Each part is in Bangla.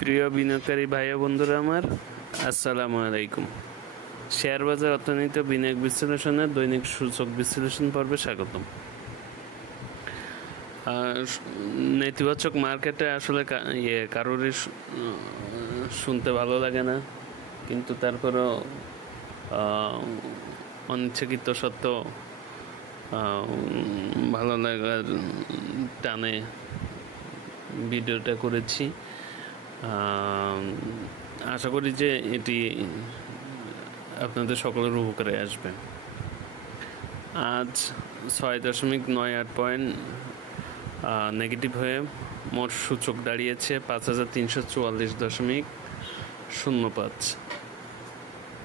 প্রিয় বিনিয়োগকারী ভাই ও বন্ধুরা আমার, আসসালামু আলাইকুম। শেয়ার বাজার অর্থনীতি ও বিনিয়োগ বিশ্লেষণের দৈনিক সূচক বিশ্লেষণ পর্বে স্বাগতম। নেতিবাচক মার্কেটে আসলে কারোরই শুনতে ভালো লাগে না, কিন্তু তারপরেও অনিচ্ছাকৃত সত্ত্বেও ভালো লাগার টানে ভিডিওটা করেছি। আশা করি যে এটি আপনাদের সকলের উপকারে আসবে। আজ 6.98 পয়েন্ট নেগেটিভ হয়ে মোট সূচক দাঁড়িয়েছে 5344.05।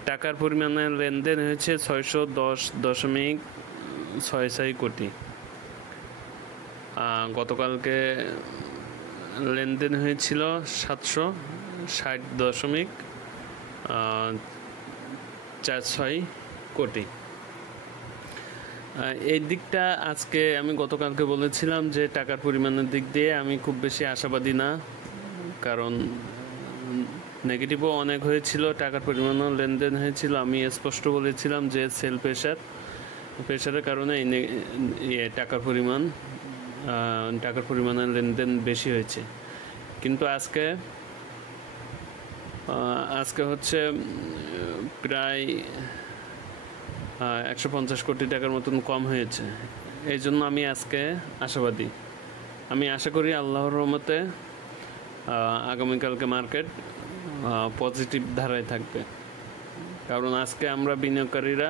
টাকার পরিমাণে লেনদেন হয়েছে 610.66 কোটি। গতকালকে লেনদেন হয়েছিল 760.46 কোটি। এই দিকটা আজকে আমি গতকালকে বলেছিলাম যে টাকার পরিমাণের দিক দিয়ে আমি খুব বেশি আশাবাদী না, কারণ নেগেটিভও অনেক হয়েছিল, টাকার পরিমাণও লেনদেন হয়েছিল। আমি স্পষ্ট বলেছিলাম যে সেল প্রেশারের কারণে টাকার পরিমাণের লেনদেন বেশি হয়েছে। কিন্তু আজকে হচ্ছে প্রায় 150 কোটি টাকার মতন কম হয়েছে। এই জন্য আমি আজকে আশাবাদী। আমি আশা করি আল্লাহর রহমতে আগামীকালকে মার্কেট পজিটিভ ধারায় থাকবে, কারণ আজকে আমরা বিনিয়োগকারীরা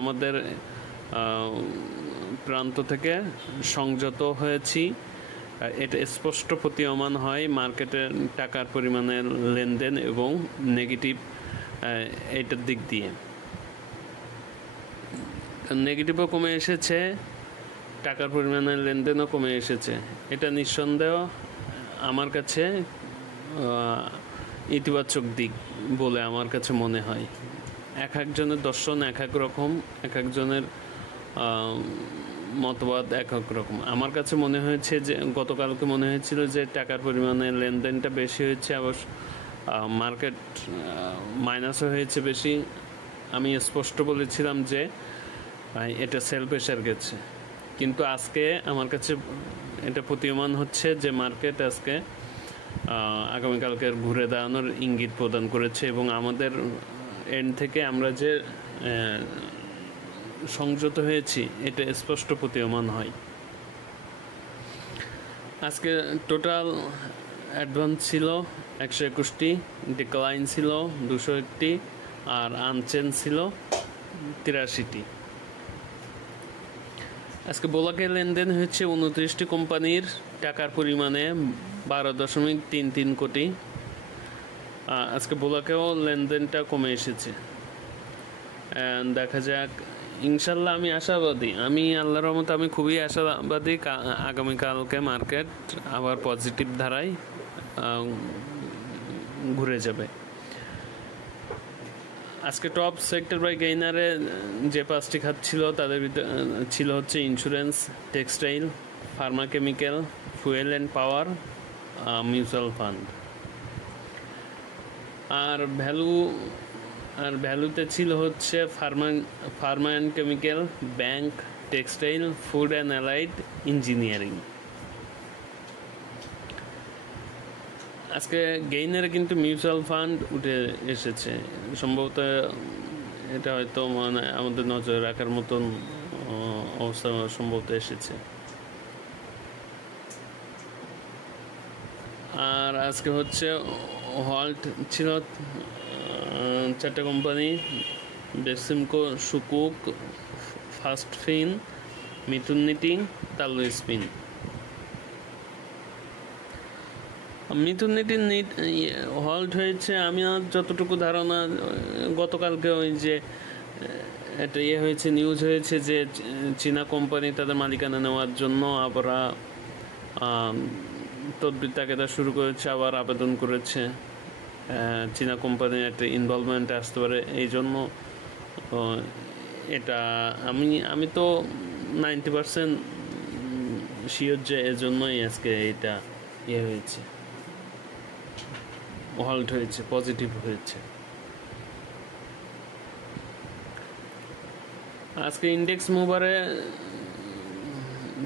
আমাদের প্রান্ত থেকে সংযত হয়েছি। এটা স্পষ্ট প্রতীয়মান হয় মার্কেটের টাকার পরিমাণের লেনদেন এবং নেগেটিভ এইটার দিক দিয়ে। নেগেটিভও কমে এসেছে, টাকার পরিমাণের লেনদেনও কমে এসেছে। এটা নিঃসন্দেহ আমার কাছে ইতিবাচক দিক বলে আমার কাছে মনে হয়। এক একজনের দর্শন এক এক রকম, এক একজনের মতবাদ এক এক রকম। আমার কাছে মনে হয়েছে যে গতকালকে মনে হয়েছিল যে টাকার পরিমাণে লেনদেনটা বেশি হয়েছে, আবার মার্কেট মাইনাসও হয়েছে বেশি। আমি স্পষ্ট বলেছিলাম যে এটা সেল প্রেশার গেছে, কিন্তু আজকে আমার কাছে এটা প্রতীয়মান হচ্ছে যে মার্কেট আজকে আগামীকালকের ঘুরে দাঁড়ানোর ইঙ্গিত প্রদান করেছে, এবং আমাদের এন্ড থেকে আমরা যে সংযত হয়েছি এটা স্পষ্ট প্রতীয়মান হয়। আজকে টোটাল অ্যাডভান্স ছিল 121টি, ডিক্লাইন ছিল 201টি, আর আনচেঞ্জ ছিল 83টি। আজকে বোলাকে লেনদেন হয়েছে 29টি কোম্পানির টাকার পরিমাণে 12.33 কোটি। আজকে বোলাকেও লেনদেনটা কমে এসেছে। দেখা যাক, ইনশাল্লাহ আমি আশাবাদী। আল্লাহর রহমতে আমি খুবই আশাবাদী আগামীকালকে মার্কেট আবার পজিটিভ ধারায় ঘুরে যাবে। আজকে টপ সেক্টর বাই গেইনারে যে 5টি খাত ছিল তাদের ভিতরে ছিল হচ্ছে insurance, textile, pharma chemical, fuel and power, mutual fund. আর ভ্যালুতে ছিল হচ্ছে pharma and chemical, bank, textile, food and allied, engineering. আজকে গেইনারে কিন্তু মিউচুয়াল ফান্ড উঠে এসেছে, সম্ভবত এটা হয়তো আমাদের নজর রাখার মতন অবস্থা সম্ভবত এসেছে। আর আজকে হচ্ছে হল্ট ছিল 4টা কোম্পানি: বেসিমকো, সুকুক, ফাস্ট ফিন, মিথুন নিটিং, তালু স্পিন। মিথুন নিটিং হল্ট হয়েছে আমি যতটুকু ধারণা, গতকালকে ওই যে একটা হয়েছে, নিউজ হয়েছে যে চীনা কোম্পানি তাদের মালিকানা নেওয়ার জন্য আবার তদবির তাগিদা শুরু করেছে, আবার আবেদন করেছে। চীনা কোম্পানির একটা ইনভলভমেন্ট আসতে পারে, এই জন্য এটা আমি তো 90% শিওর যে এজন্যই আজকে এটা হয়েছে। হল্ট হয়েছে, পজিটিভ হয়েছে। আজকে ইন্ডেক্স মুভারে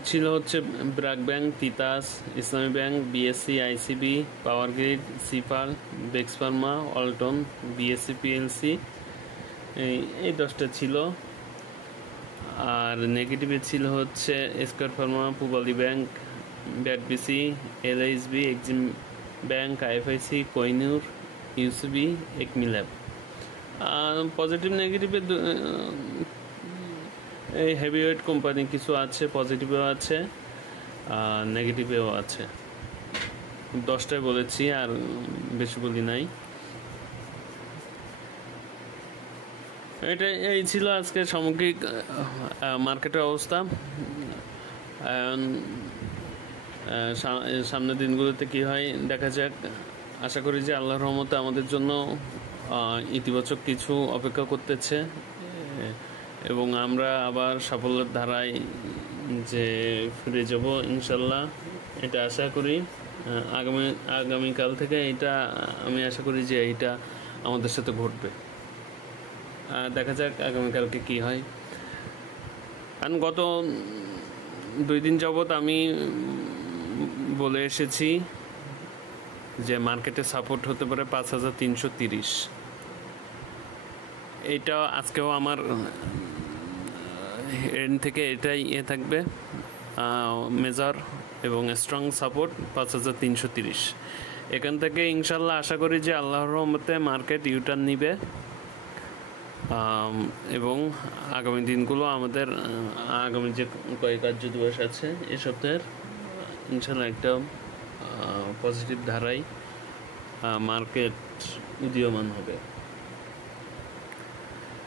ছিল হচ্ছে BRAC Bank, Titas, Islami Bank, BSC, ICB, Power Grid, সিপাল, বেক্স ফার্মা, অল্টন, বিএসসি পিএলসি, এই 10টা ছিল। আর নেগেটিভে ছিল হচ্ছে Square Pharma, Pubali Bank, BATBC, LISB, Exim Bank, IFIC, Kohinoor, UCB, Acme Lab. Positive নেগেটিভে এই হেভিওয়েট কোম্পানি কিছু আছে, পজিটিভেও আছে, নেগেটিভেও আছে। 10টায় বলেছি, আর বেশি বলি নাই। এই ছিল আজকে সামগ্রিক মার্কেটের অবস্থা। সামনের দিনগুলোতে কি হয় দেখা যাক। আশা করি যে আল্লাহর রহমতে আমাদের জন্য ইতিবাচক কিছু অপেক্ষা করতেছে এবং আমরা আবার সাফল্যের ধারায় যে ফিরে যাব ইনশাল্লাহ, এটা আশা করি। আগামীকাল থেকে এটা আমি আশা করি যে এইটা আমাদের সাথে ঘটবে। দেখা যাক আগামীকালকে কি হয়। কারণ গত 2 দিন যাবৎ আমি বলে এসেছি যে মার্কেটে সাপোর্ট হতে পারে 5330। এটা আজকেও আমার এন্ড থেকে এটাই থাকবে মেজর এবং স্ট্রং সাপোর্ট 5330। এখান থেকে ইনশাল্লাহ আশা করি যে আল্লাহর রহমতে মার্কেট ইউটার্ন নিবে এবং আগামী দিনগুলো আমাদের আগামী যে কয়েক কার্য দিবস আছে এ সপ্তাহের ইনশাল্লাহ একটা পজিটিভ ধারায় মার্কেট উদীয়মান হবে।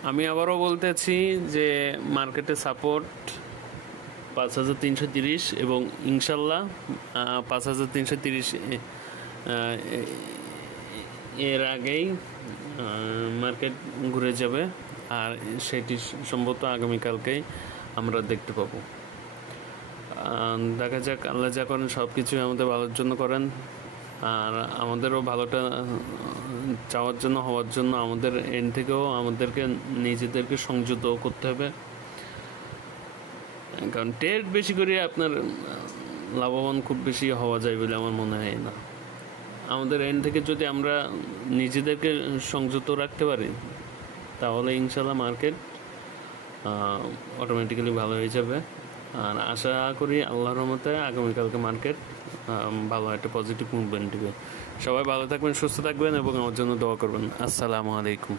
আমি আবারও বলতেছি যে মার্কেটে সাপোর্ট 5330 এবং ইনশাল্লাহ 5330 এর আগেই মার্কেট ঘুরে যাবে, আর সেটি সম্ভবত আগামীকালকেই আমরা দেখতে পাবো। দেখা যাক, আল্লাহ যা করেন সব কিছুই আমাদের ভালোর জন্য করেন, আর আমাদেরও ভালোটা চাওয়ার জন্য, হওয়ার জন্য আমাদের এন্ড থেকেও আমাদেরকে নিজেদেরকে সংযত করতে হবে। কারণ ট্রেড বেশি করে আপনার লাভবান খুব বেশি হওয়া যায় বলে আমার মনে হয় না। আমাদের এন্ড থেকে যদি আমরা নিজেদেরকে সংযত রাখতে পারি তাহলে ইনশাল্লাহ মার্কেট অটোমেটিক্যালি ভালো হয়ে যাবে। আর আশা করি আল্লাহর রহমতে আগামীকালকে মার্কেট ভালো একটা পজিটিভ মুভমেন্ট দিবে। সবাই ভালো থাকবেন, সুস্থ থাকবেন এবং আমার জন্য দোয়া করবেন। আসসালামু আলাইকুম।